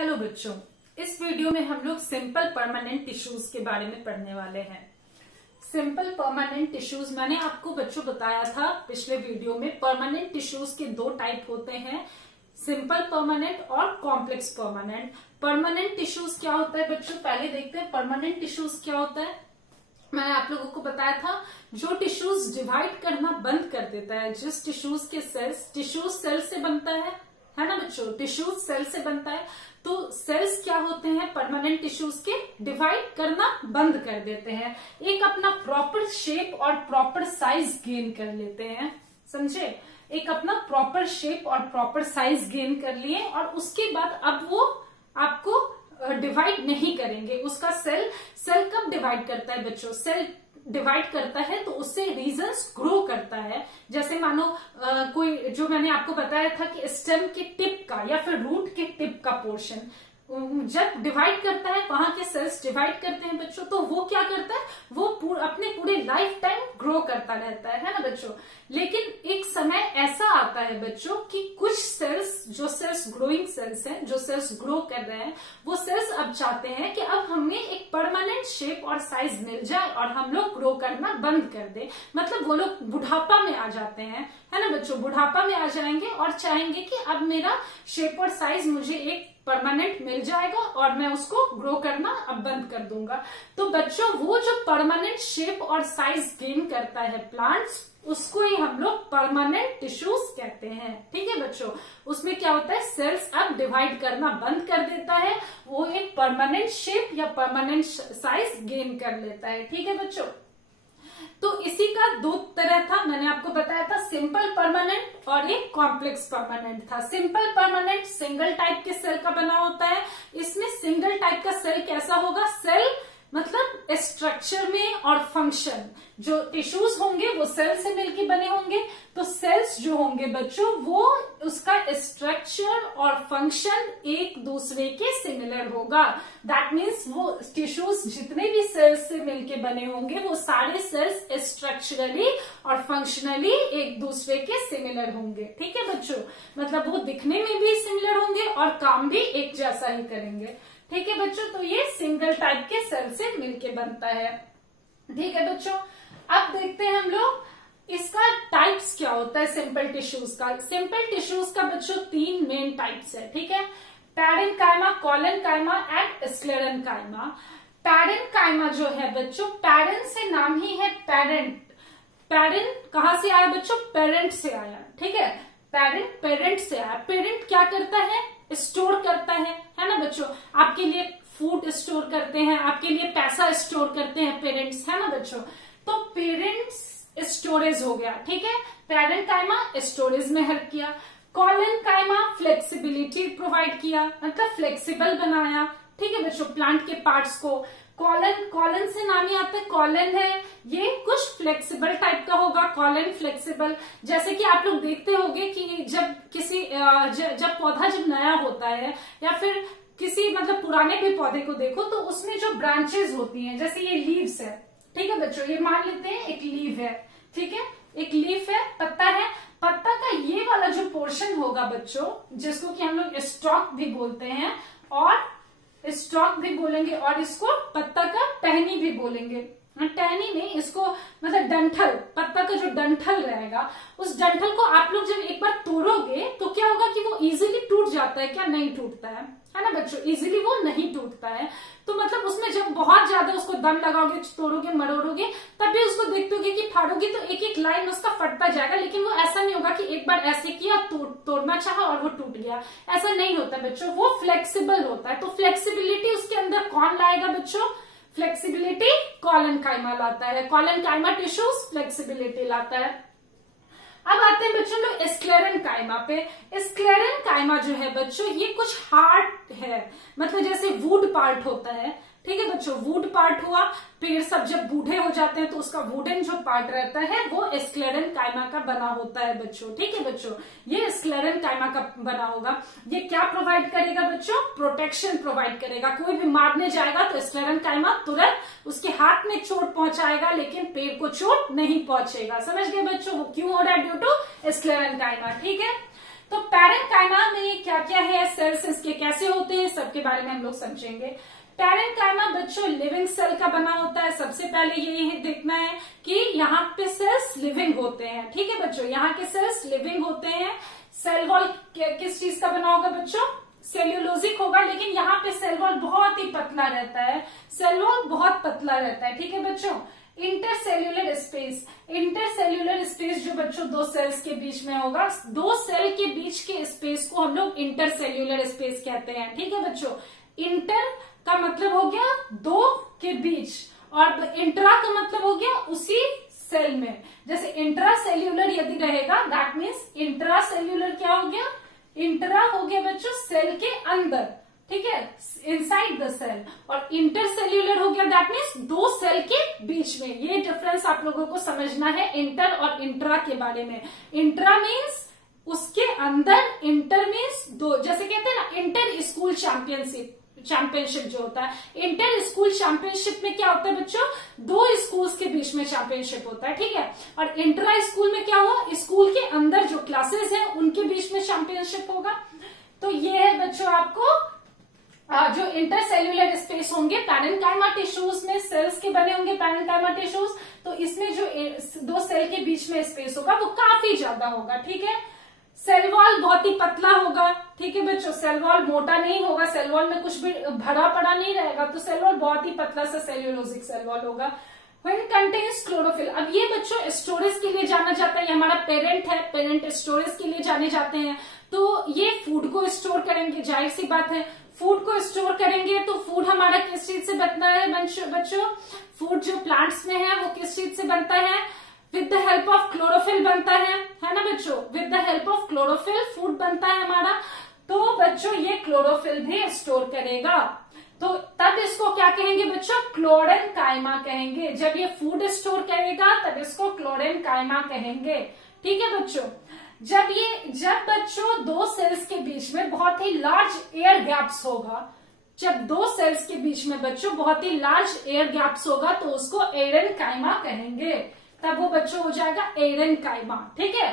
Hello बच्चों, इस video में हम लोग सिंपल परमानेंट टिश्यूज के बारे में पढ़ने वाले हैं। सिंपल परमानेंट टिश्यूज मैंने आपको बच्चों बताया था पिछले वीडियो में। परमानेंट टिश्यूज के दो टाइप होते हैं, सिंपल परमानेंट और कॉम्प्लेक्स परमानेंट। परमानेंट टिश्यूज क्या होता है बच्चों, पहले देखते हैं परमानेंट टिश्यूज क्या होता है। मैंने आप लोगों को बताया था जो टिश्यूज डिवाइड करना बंद कर देता है, जिस टिश्यूज के सेल्स, टिश्यूज सेल से बनता है ना बच्चों, टिश्यूज सेल से बनता है। तो सेल्स क्या होते हैं परमानेंट टिश्यूज के, डिवाइड करना बंद कर देते हैं, एक अपना प्रॉपर शेप और प्रॉपर साइज गेन कर लेते हैं। समझे, एक अपना प्रॉपर शेप और प्रॉपर साइज गेन कर लिए और उसके बाद अब वो आपको डिवाइड नहीं करेंगे। उसका सेल कब डिवाइड करता है बच्चों, सेल डिवाइड करता है तो उससे रीजन्स ग्रो करता है। जैसे मानो कोई, जो मैंने आपको बताया था कि स्टेम के टिप का या फिर रूट के टिप का पोर्शन जब डिवाइड करता है, वहां के सेल्स डिवाइड करते हैं बच्चों, तो वो क्या करता है, वो अपने पूरे लाइफ टाइम ग्रो करता रहता है ना बच्चों। लेकिन एक समय ऐसा आता है बच्चों कि कुछ सेल्स, जो सेल्स ग्रोइंग सेल्स हैं, जो सेल्स ग्रो कर रहे हैं, वो सेल्स अब चाहते हैं कि अब हमें एक परमानेंट शेप और साइज मिल जाए और हम लोग ग्रो करना बंद कर दे। मतलब वो लोग बुढ़ापा में आ जाते हैं, है ना बच्चों, बुढ़ापा में आ जाएंगे और चाहेंगे कि अब मेरा शेप और साइज मुझे एक परमानेंट मिल जाएगा और मैं उसको ग्रो करना अब बंद कर दूंगा। तो बच्चों वो जो परमानेंट शेप और साइज गेन करता है प्लांट्स, उसको ही हम लोग परमानेंट टिश्यूज कहते हैं। ठीक है बच्चों, उसमें क्या होता है, सेल्स अब डिवाइड करना बंद कर देता है, वो एक परमानेंट शेप या परमानेंट साइज गेन कर लेता है। ठीक है बच्चों, तो इसी का दो तरह था, मैंने आपको बताया था सिंपल परमानेंट और एक कॉम्प्लेक्स परमानेंट था। सिंपल परमानेंट सिंगल टाइप के सेल का बना होता है। इसमें सिंगल टाइप का सेल कैसा होगा, सेल मतलब स्ट्रक्चर में और फंक्शन, जो टिश्यूज होंगे वो सेल से मिलकर बने होंगे, तो सेल्स जो होंगे बच्चों वो उसका स्ट्रक्चर और फंक्शन एक दूसरे के सिमिलर होगा। दैट मीन्स वो टिश्यूज जितने भी सेल्स से मिलके बने होंगे वो सारे सेल्स स्ट्रक्चरली और फंक्शनली एक दूसरे के सिमिलर होंगे। ठीक है बच्चों, मतलब वो दिखने में भी सिमिलर होंगे और काम भी एक जैसा ही करेंगे। ठीक है बच्चों, तो ये सिंगल टाइप के सेल से मिलके बनता है। ठीक है बच्चों, अब देखते हैं हम लोग इसका टाइप्स क्या होता है सिंपल टिश्यूज का। सिंपल टिश्यूज का बच्चों तीन मेन टाइप्स है। ठीक है, पैरेन्काइमा, कॉलेन्काइमा एंड स्क्लेरेन्काइमा। पैरेन्काइमा जो है बच्चों, पैरेंट से नाम ही है पेरेंट। पेरेंट कहां से आया बच्चों, पेरेंट से आया। ठीक है, पेरेंट से आया। पेरेंट क्या करता है, स्टोर करता है ना बच्चों, आपके लिए फूड स्टोर करते हैं, आपके लिए पैसा स्टोर करते हैं पेरेंट्स, है ना बच्चों। तो पेरेंट्स स्टोरेज हो गया। ठीक है, पैरेन्काइमा स्टोरेज में हेल्प किया, कॉलेन्काइमा फ्लेक्सिबिलिटी प्रोवाइड किया, मतलब फ्लेक्सिबल बनाया। ठीक है बच्चों, प्लांट के पार्ट्स को। कॉलन से नाम ही आता है, कॉलन है ये कुछ फ्लेक्सिबल टाइप का होगा, कॉलन फ्लेक्सिबल। जैसे कि आप लोग देखते होंगे कि जब किसी जब पौधा जब नया होता है या फिर किसी मतलब पुराने भी पौधे को देखो तो उसमें जो ब्रांचेस होती हैं, जैसे ये लीव्स है। ठीक है बच्चों, ये मान लेते हैं एक लीव है। ठीक है, एक लीफ है, पत्ता है, पत्ता का ये वाला जो पोर्शन होगा बच्चों, जिसको कि हम लोग स्टॉक भी बोलते हैं और स्टॉक भी बोलेंगे और इसको पत्ता का टहनी भी बोलेंगे। टहनी नहीं, इसको मतलब डंठल, पत्ता का जो डंठल रहेगा, उस डंठल को आप लोग जब एक बार तोड़ोगे तो क्या होगा कि वो इजीली टूट जाता है क्या, नहीं टूटता है ना बच्चों, इजीली वो नहीं टूटता है। तो मतलब उसमें जब बहुत ज्यादा उसको दम लगाओगे, तोड़ोगे, मरोड़ोगे, तब भी उसको देखोगे कि फाड़ोगे तो एक एक लाइन उसका फटता जाएगा। लेकिन वो ऐसा नहीं होगा कि एक बार ऐसे किया, तोड़ना चाहा और वो टूट गया, ऐसा नहीं होता बच्चों, वो फ्लेक्सिबल होता है। तो फ्लेक्सिबिलिटी उसके अंदर कौन लाएगा बच्चों, फ्लेक्सिबिलिटी कॉलेन्काइमा लाता है, कॉलेन्काइमा टिश्यूज फ्लेक्सिबिलिटी लाता है। अब आते हैं बच्चों लोग स्क्लेरेन्काइमा पे। स्क्लेरेन्काइमा जो है बच्चों ये कुछ हार्ड है, मतलब जैसे वुड पार्ट होता है। ठीक है बच्चों, वुड पार्ट हुआ, पेड़ सब जब बूढ़े हो जाते हैं तो उसका वुडन जो पार्ट रहता है वो स्क्लेरेन्काइमा का बना होता है बच्चों। ठीक है बच्चों, ये स्क्लेरेन्काइमा का बना होगा। ये क्या प्रोवाइड करेगा बच्चों, प्रोटेक्शन प्रोवाइड करेगा। कोई भी मारने जाएगा तो स्क्लेरेन्काइमा तुरंत उसके हाथ में चोट पहुंचाएगा, लेकिन पेड़ को चोट नहीं पहुंचेगा। समझ गए बच्चों, वो क्यों हो रहा है, ड्यू टू स्क्लेरेन्काइमा। ठीक है, तो पैरेन्काइमा में क्या क्या है, सेल्स इसके कैसे होते हैं, सबके बारे में हम लोग समझेंगे। पैरेन्काइमा बच्चों लिविंग सेल का बना होता है। सबसे पहले ये देखना है कि यहाँ पे सेल्स लिविंग होते हैं। ठीक है बच्चों, यहाँ के सेल्स लिविंग होते हैं। सेल वॉल किस चीज का बना होगा बच्चों, सेल्यूलोजिक होगा, लेकिन यहाँ पे सेल वॉल बहुत ही पतला रहता है। सेल वॉल बहुत पतला रहता है। ठीक है बच्चों। इंटरसेल्यूलर स्पेस, इंटरसेल्यूलर स्पेस जो बच्चों दो सेल्स के बीच में होगा, दो सेल के बीच के स्पेस को हम लोग इंटरसेल्यूलर स्पेस कहते हैं। ठीक है बच्चों। इंटर का मतलब हो गया दो के बीच, और इंट्रा का मतलब हो गया उसी सेल में। जैसे इंट्रा सेल्यूलर यदि रहेगा, दैट मीन्स इंट्रा सेल्यूलर क्या हो गया, इंट्रा हो गया बच्चों सेल के अंदर। ठीक है, इनसाइड द सेल। और इंटरसेल्यूलर हो गया दैट मीन्स दो सेल के बीच में। ये डिफरेंस आप लोगों को समझना है इंटर और इंट्रा के बारे में। इंट्रा मीन्स उसके अंदर, इंटर मीन्स दो, जैसे कहते हैं ना इंटर स्कूल चैंपियनशिप जो होता है, इंटर स्कूल चैंपियनशिप में क्या होता है बच्चों, दो स्कूल्स के बीच में चैंपियनशिप होता है। ठीक है। और इंट्रा स्कूल में क्या हुआ, स्कूल के अंदर जो क्लासेस हैं उनके बीच में चैंपियनशिप होगा। तो ये है बच्चों आपको जो इंटरसेल्यूलर स्पेस होंगे पैरेन्काइमा टिश्यूज में, सेल्स के बने होंगे पैरेन्काइमा टिश्यूज, तो इसमें जो दो सेल के बीच में स्पेस होगा वो काफी ज्यादा होगा। ठीक है। सेल वॉल बहुत ही पतला होगा। ठीक है बच्चों, सेल वॉल मोटा नहीं होगा, सेल वॉल में कुछ भी भरा पड़ा नहीं रहेगा, तो सेल वॉल बहुत ही पतला सा सेल्यूलोजिक सेल वॉल होगा। When contains क्लोरोफिल, अब ये बच्चों स्टोरेज के लिए जाना जाता है, ये हमारा पेरेंट है, पेरेंट स्टोरेज के लिए जाने जाते हैं। तो ये फूड को स्टोर करेंगे, जाहिर सी बात है फूड को स्टोर करेंगे, तो फूड हमारा किस चीज से बनता है बच्चों, फूड जो प्लांट्स में है वो किस चीज से बनता है, with the help of chlorophyll बनता है ना बच्चों, with the help of chlorophyll food बनता है हमारा। तो बच्चों ये क्लोरोफिल भी स्टोर करेगा, तो तब इसको क्या कहेंगे बच्चों, क्लोरेन्काइमा कहेंगे। जब ये फूड स्टोर करेगा तब इसको क्लोरेन्काइमा कहेंगे। ठीक है बच्चों। जब बच्चों दो सेल्स के बीच में बहुत ही लार्ज एयर गैप्स होगा, जब दो सेल्स के बीच में बच्चों बहुत ही लार्ज एयर गैप्स होगा तो उसको एरेन्काइमा कहेंगे, तब वो बच्चों हो जाएगा एरेन्काइमा। ठीक है।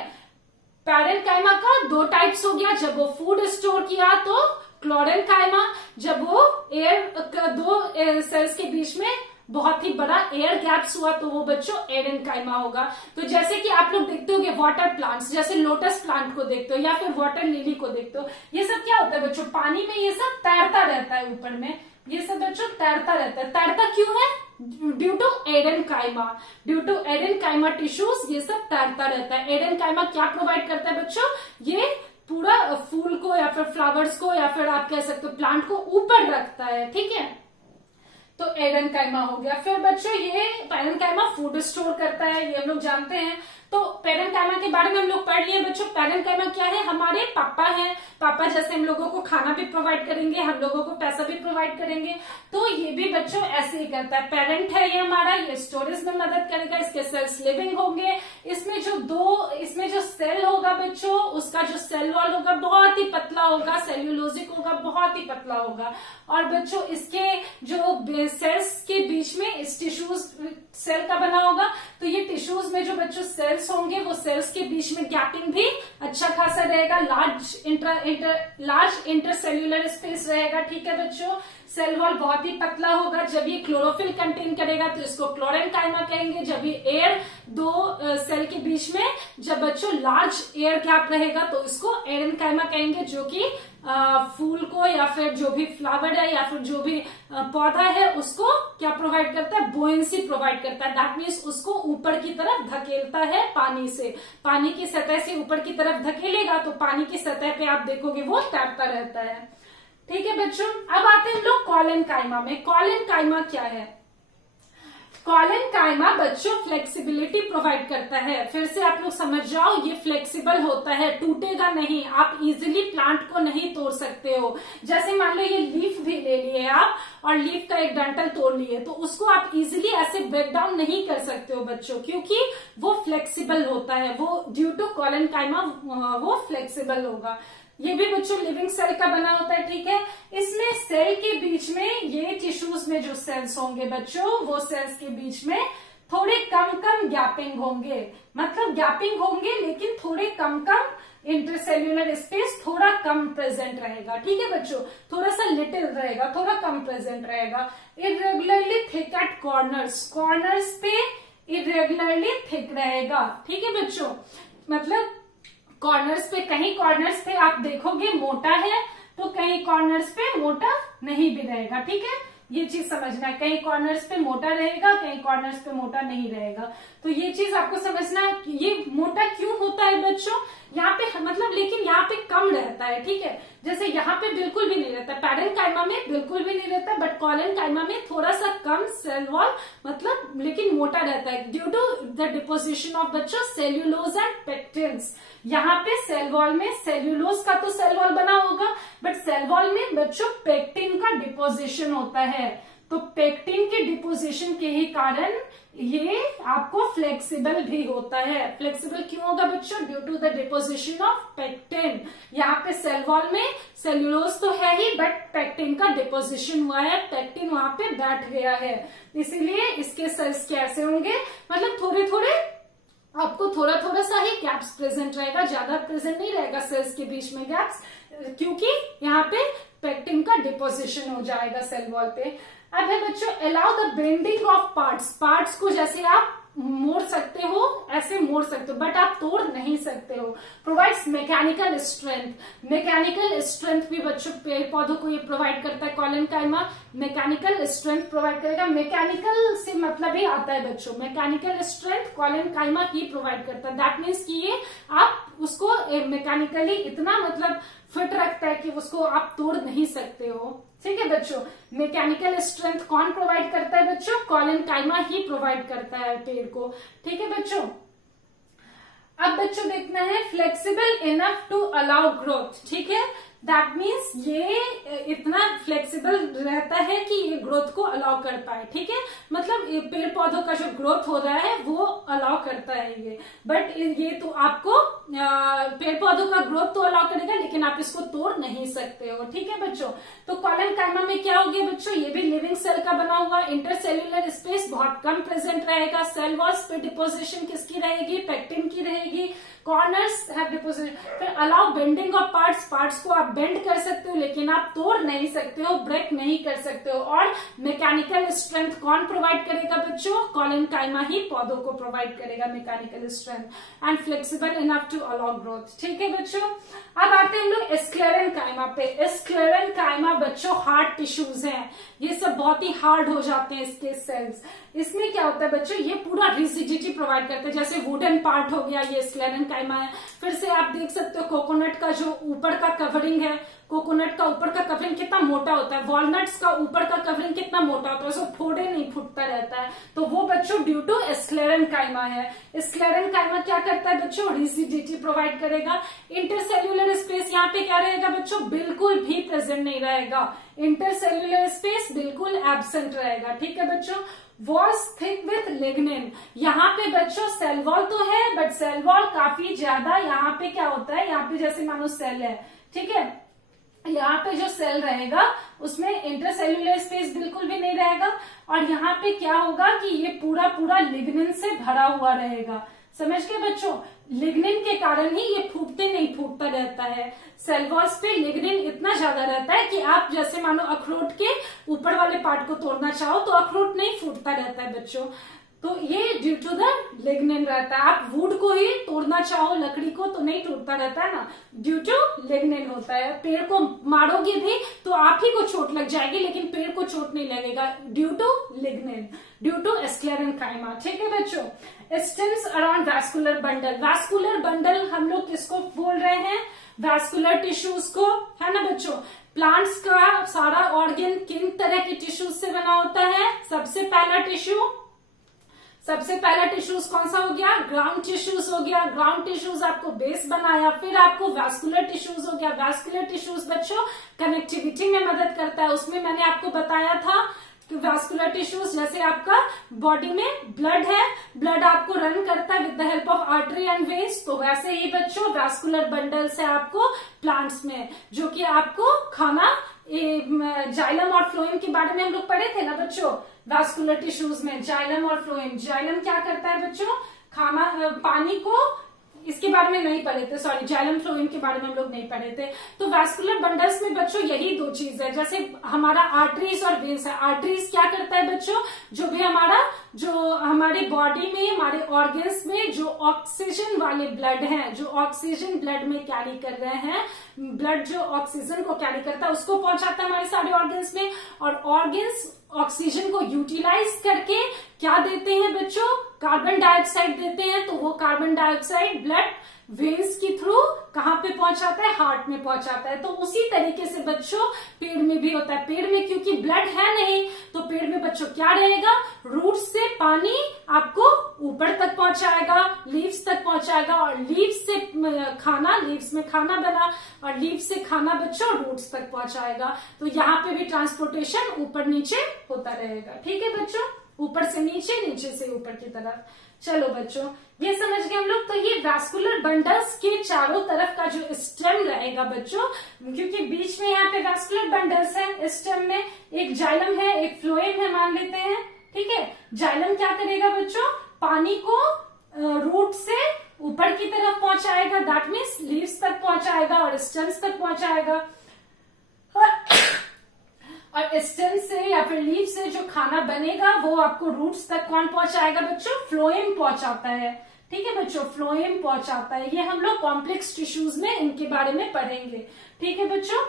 पैरेन्काइमा का दो टाइप्स हो गया, जब वो फूड स्टोर किया तो क्लोरेन्काइमा, जब वो दो सेल्स के बीच में बहुत ही बड़ा एयर गैप्स हुआ तो वो बच्चों एरेन्काइमा होगा। तो जैसे कि आप लोग देखते होंगे वाटर प्लांट्स, जैसे लोटस प्लांट को देखते हो या फिर वाटर लिली को देखते हो, ये सब क्या होता है बच्चों, पानी में ये सब तैरता रहता है ऊपर में, ये सब बच्चों तैरता रहता है। तैरता क्यों है, due to aerenchyma, due to aerenchyma tissues ये सब तैरता रहता है। एरेन्काइमा क्या प्रोवाइड करता है बच्चों, ये पूरा फूल को या फिर फ्लावर्स को या फिर आप कह सकते हो प्लांट को ऊपर रखता है। ठीक है। तो एरेन्काइमा हो गया। फिर बच्चों ये पैरेन्काइमा फूड स्टोर करता है, ये हम लोग जानते हैं। तो पैरेन्काइमा के बारे में हम लोग पढ़ लिए बच्चों। पैरेन्काइमा क्या है, हमारे पापा हैं, पापा जैसे हम लोगों को खाना भी प्रोवाइड करेंगे, हम लोगों को पैसा भी प्रोवाइड करेंगे, तो ये भी बच्चों ऐसे ही करता है। पेरेंट है ये हमारा, ये स्टोरेज में मदद करेगा, इसके सेल्स लिविंग होंगे। इसमें जो सेल होगा बच्चों, उसका जो सेल वॉल होगा बहुत ही पतला होगा, सेल्यूलोजिक होगा, बहुत ही पतला होगा। और बच्चों इसके जो सेल्स के बीच में इस टिश्यूज सेल का बना होगा, तो ये टिश्यूज में जो बच्चों सेल्स होंगे वो सेल्स के बीच में गैपिंग भी अच्छा खासा रहेगा, लार्ज इंटरसेल्यूलर स्पेस रहेगा। ठीक है बच्चों। सेल वॉल बहुत ही पतला होगा। जब ये क्लोरोफिल कंटेन करेगा तो इसको क्लोरेन्काइमा कहेंगे। जब ये एयर दो सेल के बीच में जब बच्चों लार्ज एयर गैप रहेगा तो इसको एरेन्काइमा कहेंगे, जो कि फूल को या फिर जो भी फ्लावर है या फिर जो भी पौधा है उसको क्या प्रोवाइड करता है, बोएंसी प्रोवाइड करता है। दैट मीन्स उसको ऊपर की तरफ धकेलता है पानी से, पानी की सतह से ऊपर की तरफ धकेलेगा तो पानी की सतह पे आप देखोगे वो तैरता रहता है। ठीक है बच्चों। अब आते हैं हम लोग कॉलेन्काइमा में। कॉलेन्काइमा क्या है, कॉलेन्काइमा बच्चों फ्लेक्सिबिलिटी प्रोवाइड करता है। फिर से आप लोग समझ जाओ, ये फ्लेक्सिबल होता है, टूटेगा नहीं, आप इजीली प्लांट को नहीं तोड़ सकते हो। जैसे मान लो ये लीफ भी ले लिए आप और लीफ का एक डंठल तोड़ लिए, तो उसको आप इजीली ऐसे ब्रेक डाउन नहीं कर सकते हो बच्चों, क्योंकि वो फ्लेक्सिबल होता है, वो ड्यू टू कॉलेन्काइमा वो फ्लेक्सिबल होगा। ये भी बच्चों लिविंग सेल का बना होता है। ठीक है। इसमें सेल के बीच में ये टिश्यूज में जो सेल्स होंगे बच्चों, वो सेल्स के बीच में थोड़े कम गैपिंग होंगे, मतलब गैपिंग होंगे लेकिन थोड़े कम इंटरसेल्यूलर स्पेस थोड़ा कम प्रेजेंट रहेगा। ठीक है बच्चों, थोड़ा सा लिटिल रहेगा, थोड़ा कम प्रेजेंट रहेगा। Irregularly thick eight corners, corners पे इरेगुलरली थिक रहेगा। ठीक है बच्चों, मतलब कॉर्नर्स पे, कहीं कॉर्नर्स पे आप देखोगे मोटा है तो कहीं कॉर्नर्स पे मोटा नहीं भी रहेगा। ठीक है, ये चीज समझना है, कहीं कॉर्नर्स पे मोटा रहेगा, कहीं कॉर्नर्स पे मोटा नहीं रहेगा। तो ये चीज आपको समझना है कि ये मोटा क्यों होता है बच्चों, यहाँ पे मतलब, लेकिन यहाँ पे कम रहता है। ठीक है, जैसे यहाँ पे बिल्कुल भी नहीं रहता, पैरेन्काइमा में बिल्कुल भी नहीं रहता, बट कॉलेनकाइमा में थोड़ा सा कम सेल वॉल मतलब, लेकिन मोटा रहता है due to the deposition of बच्चों सेल्यूलोज एंड पेक्टिन्स। यहाँ पे सेल वॉल में सेल्यूलोज का तो सेल वॉल बना होगा, बट सेल वॉल में बच्चों पेक्टिन का डिपोजिशन होता है। तो पेक्टिन के डिपोजिशन के ही कारण ये आपको फ्लेक्सिबल भी होता है। फ्लेक्सिबल क्यों होगा बच्चों, due to the deposition of pectin. यहाँ पे सेल वॉल में सेल्यूलोज तो है ही, बट पेक्टिन का डिपोजिशन हुआ है, पेक्टिन वहां पे बैठ गया है, इसीलिए इसके सेल्स कैसे होंगे, मतलब थोड़े थोड़े आपको थोड़ा थोड़ा सा ही गैप्स प्रेजेंट रहेगा, ज्यादा प्रेजेंट नहीं रहेगा सेल्स के बीच में गैप्स, क्योंकि यहाँ पे पेक्टिन का डिपोजिशन हो जाएगा सेल वॉल पे। अब है बच्चों allow the bending of parts, parts को जैसे आप मोड़ सकते हो ऐसे मोड़ सकते हो, बट आप तोड़ नहीं सकते हो। Provides mechanical strength, mechanical strength भी बच्चों पेड़ पौधों को ये प्रोवाइड करता है। कॉलेनकाइमा मैकेनिकल स्ट्रेंथ प्रोवाइड करेगा, मैकेनिकल से मतलब ही आता है बच्चों, मैकेनिकल स्ट्रेंथ कॉलेनकाइमा ही प्रोवाइड करता है। दैट मीन्स कि ये आप उसको मैकेनिकली इतना मतलब फिट रखता है कि उसको आप तोड़ नहीं सकते हो। ठीक है बच्चों, मैकेनिकल स्ट्रेंथ कौन प्रोवाइड करता है बच्चों, कॉलेनकाइमा ही प्रोवाइड करता है पेड़ को। ठीक है बच्चों, अब बच्चों देखना है flexible enough to allow growth. ठीक है, दैट मीन्स ये इतना फ्लेक्सिबल रहता है कि ये ग्रोथ को अलाउ कर पाए। ठीक है, मतलब ये पेड़ पौधों का जो ग्रोथ हो रहा है वो अलाउ करता है ये, बट ये तो आपको पेड़ पौधों का ग्रोथ तो अलाउ करेगा, लेकिन आप इसको तोड़ नहीं सकते हो। ठीक है बच्चों, तो कॉलेनकाइमा में क्या हो गया बच्चों, ये भी लिविंग सेल का बना हुआ, इंटरसेल्यूलर स्पेस बहुत कम प्रेजेंट रहेगा, सेल वॉल्स पे डिपोजिशन किसकी रहेगी, पेक्टिन की रहेगी, कॉर्नर्स हैव डिपोजिशन। फिर allow bending of parts, parts को आप बेंड कर सकते हो लेकिन आप तोड़ नहीं सकते हो, ब्रेक नहीं कर सकते हो। और मैकेनिकल स्ट्रेंथ कौन प्रोवाइड करेगा बच्चों, कॉलेनकाइमा ही पौधों को प्रोवाइड करेगा mechanical strength and flexible enough to allow growth. ठीक है बच्चों, अब आते हैं हम लोग स्क्लेरेनकाइमा पे। स्क्लेरेनकाइमा बच्चों हार्ड टिश्यूज हैं, ये सब बहुत ही हार्ड हो जाते हैं इसके सेल्स। इसमें क्या होता है बच्चों, ये पूरा रिजिडिटी प्रोवाइड करते हैं, जैसे वुडन पार्ट हो गया ये स्क्लेरेनकाइमा है। फिर से आप देख सकते हो कोकोनट का जो ऊपर का कवरिंग है, कोकोनट का ऊपर का कवरिंग कितना मोटा होता है, वॉलनट्स का ऊपर का कवरिंग कितना मोटा होता है, उसको फोड़े नहीं फूटता रहता है, तो वो बच्चों ड्यू टू स्क्लेरेनकाइमा है। स्क्लेरेनकाइमा क्या करता है बच्चों, रिजिडिटी प्रोवाइड करेगा। इंटरसेल्यूलर स्पेस यहाँ पे क्या रहेगा बच्चों, बिल्कुल भी प्रेजेंट नहीं रहेगा, इंटरसेल्यूलर स्पेस बिल्कुल एब्सेंट रहेगा। ठीक है बच्चों, वॉल्स थिक विथ लिग्निन, यहाँ पे बच्चों सेल वॉल तो है बट सेल वॉल काफी ज्यादा, यहाँ पे क्या होता है, यहाँ पे जैसे मानो सेल है, ठीक है, यहाँ पे जो सेल रहेगा उसमें इंटरसेल्यूलर स्पेस बिल्कुल भी नहीं रहेगा, और यहाँ पे क्या होगा कि ये पूरा पूरा लिग्निन से भरा हुआ रहेगा। समझ गए बच्चों, लिग्निन के कारण ही ये फूटता रहता है। सेल वॉल्स पे लिग्निन इतना ज्यादा रहता है कि आप जैसे मानो अखरोट के ऊपर वाले पार्ट को तोड़ना चाहो तो अखरोट नहीं फूटता रहता है बच्चों, तो ये ड्यू टू द लिग्निन रहता है। आप वुड को ही तोड़ना चाहो, लकड़ी को, तो नहीं टूटता रहता है ना, ड्यू टू लिग्निन होता है। पेड़ को मारोगे भी तो आप ही को चोट लग जाएगी लेकिन पेड़ को चोट नहीं लगेगा, due to lignin, due to sclerenchyma. ठीक है बच्चों, stems around vascular bundle, vascular bundle हम लोग किसको बोल रहे हैं, वैस्कुलर टिश्यूज को, है ना बच्चों। प्लांट्स का सारा ऑर्गन किन तरह के टिश्यूज से बना होता है, सबसे पहला टिश्यूज कौन सा हो गया, ग्राउंड टिश्यूज हो गया, ग्राउंड टिश्यूज आपको बेस बनाया, फिर आपको वैस्कुलर टिश्यूज हो गया। वैस्कुलर टिश्यूज बच्चों कनेक्टिविटी में मदद करता है, उसमें मैंने आपको बताया था कि वैस्कुलर टिश्यूज जैसे आपका बॉडी में ब्लड है, ब्लड आपको रन करता है with the help of artery and veins, तो वैसे ही बच्चों वैस्कुलर बंडल्स है आपको प्लांट्स में, जो कि आपको खाना, जाइलम और फ्लोएम के बारे में हम लोग पढ़े थे ना बच्चों, वैस्कुलर टिश्यूज में जाइलम और फ्लोएम। जाइलम क्या करता है बच्चों, खाना पानी को इसके बारे में नहीं पढ़े थे, सॉरी जाइलम फ्लोएम के बारे में हम लोग नहीं पढ़े थे। तो वैस्कुलर बंडल्स में बच्चों यही दो चीज है, जैसे हमारा आर्टरीज और वेन्स है। आर्टरीज क्या करता है बच्चों, जो हमारे बॉडी में, हमारे ऑर्गन्स में जो ऑक्सीजन वाले ब्लड हैं, जो ऑक्सीजन ब्लड में कैरी कर रहे हैं, ब्लड जो ऑक्सीजन को कैरी करता है उसको पहुंचाता है हमारे सारे ऑर्गन्स में। और ऑर्गन्स ऑक्सीजन को यूटिलाइज करके क्या देते हैं बच्चों, कार्बन डाइऑक्साइड देते हैं। तो वो कार्बन डाइऑक्साइड ब्लड वेन्स के थ्रू कहाँ पे पहुंचाता है, हार्ट में पहुंचाता है। तो उसी तरीके से बच्चों पेड़ में भी होता है। पेड़ में क्योंकि ब्लड है नहीं, तो पेड़ में बच्चों क्या रहेगा, रूट्स से पानी आपको ऊपर तक पहुंचाएगा, लीव्स तक पहुंचाएगा, और लीव्स से खाना, लीव्स में खाना बना, और लीव्स से खाना बच्चों रूट्स तक पहुंचाएगा। तो यहाँ पे भी ट्रांसपोर्टेशन ऊपर नीचे होता रहेगा। ठीक है बच्चों, ऊपर से नीचे, नीचे से ऊपर की तरफ। चलो बच्चों ये समझ गए हम लोग। तो ये वैस्कुलर बंडल्स के चारों तरफ का जो स्टेम रहेगा बच्चों, क्योंकि बीच में यहाँ पे वैस्कुलर बंडल्स है, स्टेम में एक जाइलम है, एक फ्लोएम है मान लेते हैं। ठीक है, जाइलम क्या करेगा बच्चों, पानी को रूट से ऊपर की तरफ पहुंचाएगा, दैट मीन्स लीव्स तक पहुंचाएगा और स्टेम्स तक पहुंचाएगा। और स्टेम से या फिर लीफ से जो खाना बनेगा वो आपको रूट्स तक कौन पहुंचाएगा बच्चों, फ्लोएम पहुंचाता है। ठीक है बच्चों, फ्लोएम पहुंचाता है। ये हम लोग कॉम्प्लेक्स टिश्यूज में इनके बारे में पढ़ेंगे। ठीक है बच्चों,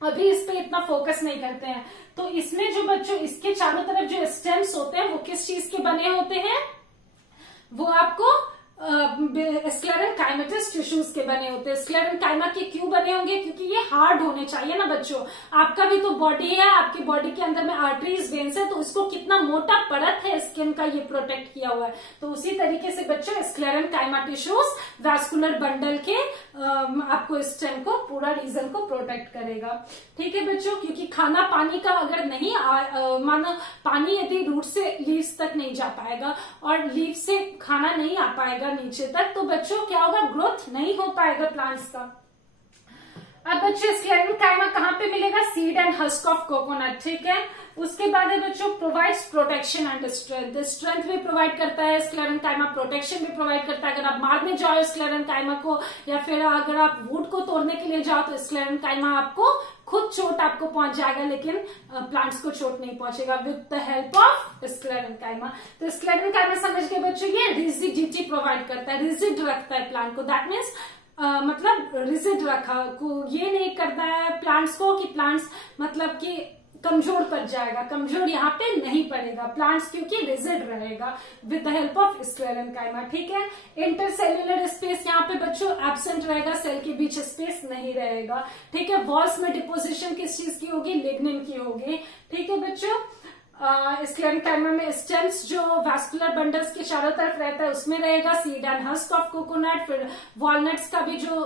अभी इस पे इतना फोकस नहीं करते हैं। तो इसमें जो बच्चों इसके चारों तरफ जो स्टेम्स होते हैं वो किस चीज के बने होते हैं, वो आपको स्क्लेरेनकाइमेटस टिश्यूज के बने होते हैं। स्क्लेरेनकाइमा के क्यों बने होंगे, क्योंकि ये हार्ड होने चाहिए ना बच्चों। आपका भी तो बॉडी है, आपकी बॉडी के अंदर में आर्टरीज वेन्स है, तो उसको कितना मोटा परत है स्किन का ये प्रोटेक्ट किया हुआ है। तो उसी तरीके से बच्चों स्क्लेरेनकाइमा टिश्यूज वैस्कुलर बंडल के आपको स्टेम को, पूरा रीजन को प्रोटेक्ट करेगा। ठीक है बच्चों, क्योंकि खाना पानी का अगर नहीं मानो पानी यदि रूट से लीव्स तक नहीं जा पाएगा और लीव से खाना नहीं आ पाएगा नीचे तक, तो बच्चों क्या होगा, ग्रोथ नहीं हो पाएगा प्लांट्स का। अब बच्चों स्क्लेरेनकाइमा कहाँ पे मिलेगा, seed and husk of coconut. ठीक है, उसके बाद है बच्चों provides protection and strength. Strength भी प्रोवाइड करता है स्क्लेरेनकाइमा, प्रोटेक्शन भी प्रोवाइड करता है। अगर आप मारने जाओ स्क्लेरेनकाइमा को, या फिर अगर आप वुड को तोड़ने के लिए जाओ, तो स्क्लेरेनकाइमा आपको खुद चोट आपको पहुंच जाएगा, लेकिन प्लांट्स को चोट नहीं पहुंचेगा with the help of sclerenchyma. तो स्क्लेरेनकाइमा समझ के बच्चों ये रिजिडिटी प्रोवाइड करता है, रिजिड रखता है प्लांट को। दैट मीन्स मतलब रिजिड रखा को, ये नहीं करता है प्लांट्स को कि प्लांट्स मतलब कि कमजोर पड़ जाएगा, कमजोर यहाँ पे नहीं पड़ेगा प्लांट्स, क्योंकि रिजिड रहेगा with the help of sclerenchyma. ठीक है, इंटरसेल्युलर स्पेस यहाँ पे बच्चों एब्सेंट रहेगा, सेल के बीच स्पेस नहीं रहेगा। ठीक है, वॉल्स में डिपोजिशन किस चीज की होगी, लिग्निन की होगी। ठीक है बच्चों, स्क्लेरेनकाइमा में स्टेम्स जो वैस्कुलर बंडल्स के चारों तरफ रहता है उसमें रहेगा, seed and husk of coconut. फिर वॉलनट्स का भी जो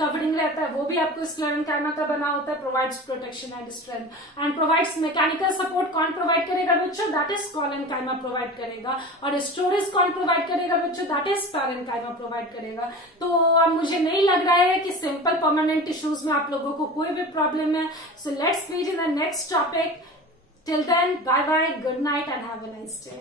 कवरिंग रहता है वो भी आपको स्क्लेरेनकाइमा का बना होता है। Provides protection and strength and provides mechanical support. कौन प्रोवाइड करेगा बच्चों, दैट इज स्क्लेरेनकाइमा प्रोवाइड करेगा। और स्टोरेज कौन प्रोवाइड करेगा बच्चों, दैट इज पैरेनकाइमा प्रोवाइड करेगा। तो अब मुझे नहीं लग रहा है कि सिंपल परमानेंट टिश्यूज में आप लोगों को कोई भी प्रॉब्लम है। So let's meet in the next topic. Till then, bye bye, good night and have a nice day.